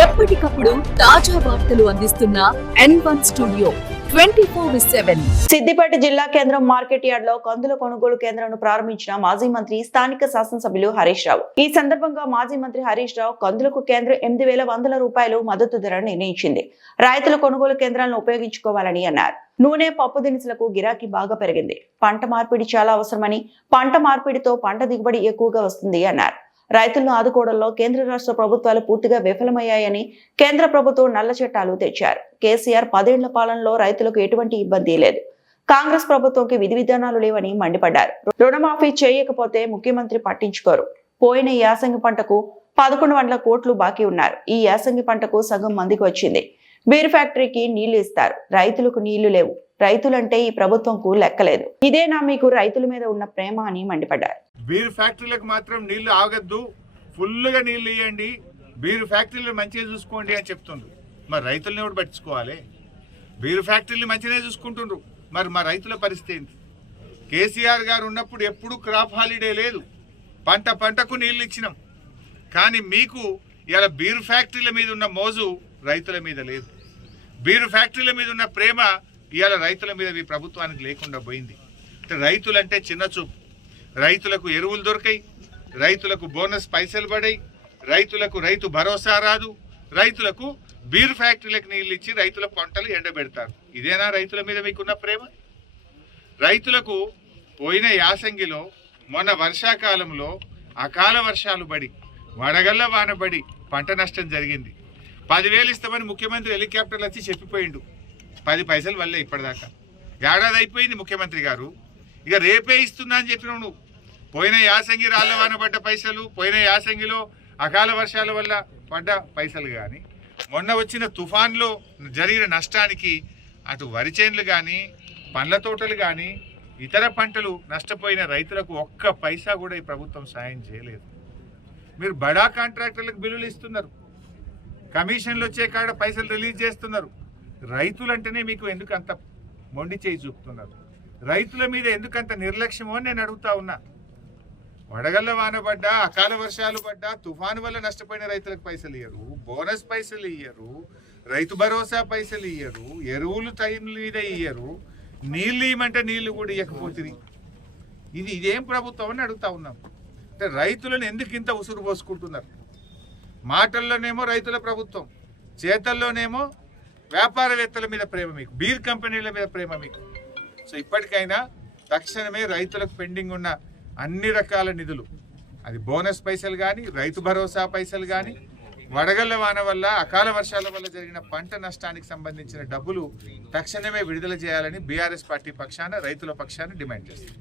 ఎప్పటికప్పుడు తాజా వార్తలు అందిస్తున్న N1 స్టూడియో 24/7. సిద్దిపేట జిల్లా కేంద్రం మార్కెట్ యార్డ్ లో కందుల కొనుగోలు కేంద్రాన్ని ప్రారంభించిన మాజీ మంత్రి స్థానిక శాసనసభ్యులు హరీష్ రావు. ఈ సందర్భంగా మాజీ మంత్రి హరీష్ రావు కందులకు కేంద్రం 8,100 రూపాయలు మద్దతు ధర నిర్ణయించింది. రైతుల కొనుగోలు కేంద్రాలను ఉపయోగించుకోవాలని అన్నారు. నూనె, పప్పు దినుసులకు గిరాకీ బాగా పెరిగింది. పంట మార్పిడి చాలా అవసరమని, పంట మార్పిడితో పంట దిగుబడి ఎక్కువగా వస్తుంది అన్నారు. రైతులను ఆదుకోవడంలో కేంద్ర రాష్ట్ర ప్రభుత్వాలు పూర్తిగా విఫలమయ్యాయని, కేంద్ర ప్రభుత్వం నల్ల చట్టాలు తెచ్చారు. కేసీఆర్ 10 ఏళ్ల పాలనలో రైతులకు ఎటువంటి ఇబ్బంది లేదు. కాంగ్రెస్ ప్రభుత్వంకి విధి విధానాలు లేవని మండిపడ్డారు. రుణమాఫీ చేయకపోతే ముఖ్యమంత్రి పట్టించుకోరు. పోయిన యాసంగి పంటకు 11,000 కోట్లు బాకీ ఉన్నారు. ఈ యాసంగి పంటకు సగం మందికి వచ్చింది. బీర్ ఫ్యాక్టరీకి నీళ్లు ఇస్తారు, రైతులకు నీళ్లు లేవు. రైతులంటే ఈ ప్రభుత్వంకు లెక్కలేదు. ఇదేనా మీకు రైతుల మీద ఉన్న ప్రేమ అని మండిపడ్డారు. బీర్ ఫ్యాక్టరీలకు మాత్రం నీళ్లు ఆగద్దు, ఫుల్గా నీళ్లు ఇవ్వండి, బీర్ ఫ్యాక్టరీలు మంచిగా చూసుకోండి అని చెప్తుండ్రు. మరి రైతులను ఎవరు పట్టించుకోవాలి? బీర్ ఫ్యాక్టరీలు మంచిగానే చూసుకుంటుండ్రు, మరి మా రైతుల పరిస్థితి ఏంటి? కేసీఆర్ గారు ఉన్నప్పుడు ఎప్పుడు క్రాప్ హాలిడే లేదు, పంటకు నీళ్లు ఇచ్చినాం. కానీ మీకు ఇలా బీర్ ఫ్యాక్టరీల మీద ఉన్న మోజు రైతుల మీద లేదు. బీర్ ఫ్యాక్టరీల మీద ఉన్న ప్రేమ ఇవాళ రైతుల మీద ఈ ప్రభుత్వానికి లేకుండా పోయింది. రైతులంటే చిన్న చూపు. రైతులకు ఎరువులు దొరికాయి, రైతులకు బోనస్ పైసలు పడాయి, రైతులకు రైతు భరోసా రాదు, రైతులకు బీర్ ఫ్యాక్టరీలకు నీళ్ళు ఇచ్చి రైతుల పంటలు ఎండబెడతారు. ఇదేనా రైతుల మీద మీకున్న ప్రేమ? రైతులకు పోయిన యాసంగిలో, మొన్న వర్షాకాలంలో అకాల వర్షాలు పడి, వడగళ్ళ వానబడి పంట నష్టం జరిగింది. 10,000 ఇస్తామని ముఖ్యమంత్రి హెలికాప్టర్లు వచ్చి చెప్పిపోయిండు. 10 పైసలు వల్లే ఇప్పటిదాకా. ఏడాది అయిపోయింది ముఖ్యమంత్రి గారు, ఇక రేపే ఇస్తున్నా అని చెప్పినావు నువ్వు. పోయిన యాసంగి రాళ్ళ వాన పడ్డ పైసలు, పోయిన యాసంగిలో అకాల వర్షాల వల్ల పడ్డ పైసలు కానీ, మొన్న వచ్చిన తుఫాన్లో జరిగిన నష్టానికి అటు వరి చేన్లు కానీ, పండ్ల తోటలు కానీ, ఇతర పంటలు నష్టపోయిన రైతులకు ఒక్క పైసా కూడా ఈ ప్రభుత్వం సాయం చేయలేదు. మీరు బడా కాంట్రాక్టర్లకు బిల్లులు ఇస్తున్నారు, కమిషన్లు వచ్చే కాడ పైసలు రిలీజ్ చేస్తున్నారు. రైతులంటేనే మీకు ఎందుకు అంత మొండి చేయి చూపుతున్నారు? రైతుల మీద ఎందుకంత నిర్లక్ష్యమో అని నేను అడుగుతా ఉన్నా. వడగళ్ళ వాన పడ్డా, అకాల వర్షాలు పడ్డా, తుఫాను వల్ల నష్టపోయిన రైతులకు పైసలు ఇయ్యరు, బోనస్ పైసలు ఇయ్యరు, రైతు భరోసా పైసలు ఇయ్యరు, ఎరువులు టైం మీద ఇయ్యరు, నీళ్ళు ఇవ్వమంటే నీళ్లు కూడా ఇవ్వకపోతుంది. ఇదేం ప్రభుత్వం అని అడుగుతా ఉన్నాం. అంటే రైతులను ఎందుకు ఇంత ఉసురు పోసుకుంటున్నారు? మాటల్లోనేమో రైతుల ప్రభుత్వం, చేతల్లోనేమో వ్యాపారవేత్తల మీద ప్రేమ మీకు, బీర్ కంపెనీల మీద ప్రేమ మీకు. సో ఇప్పటికైనా తక్షణమే రైతులకు పెండింగ్ ఉన్న అన్ని రకాల నిధులు, అది బోనస్ పైసలు కానీ, రైతు భరోసా పైసలు కానీ, వడగళ్ల వాన వల్ల, అకాల వర్షాల వల్ల జరిగిన పంట నష్టానికి సంబంధించిన డబ్బులు తక్షణమే విడుదల చేయాలని బీఆర్ఎస్ పార్టీ పక్షాన, రైతుల పక్షాన డిమాండ్ చేస్తుంది.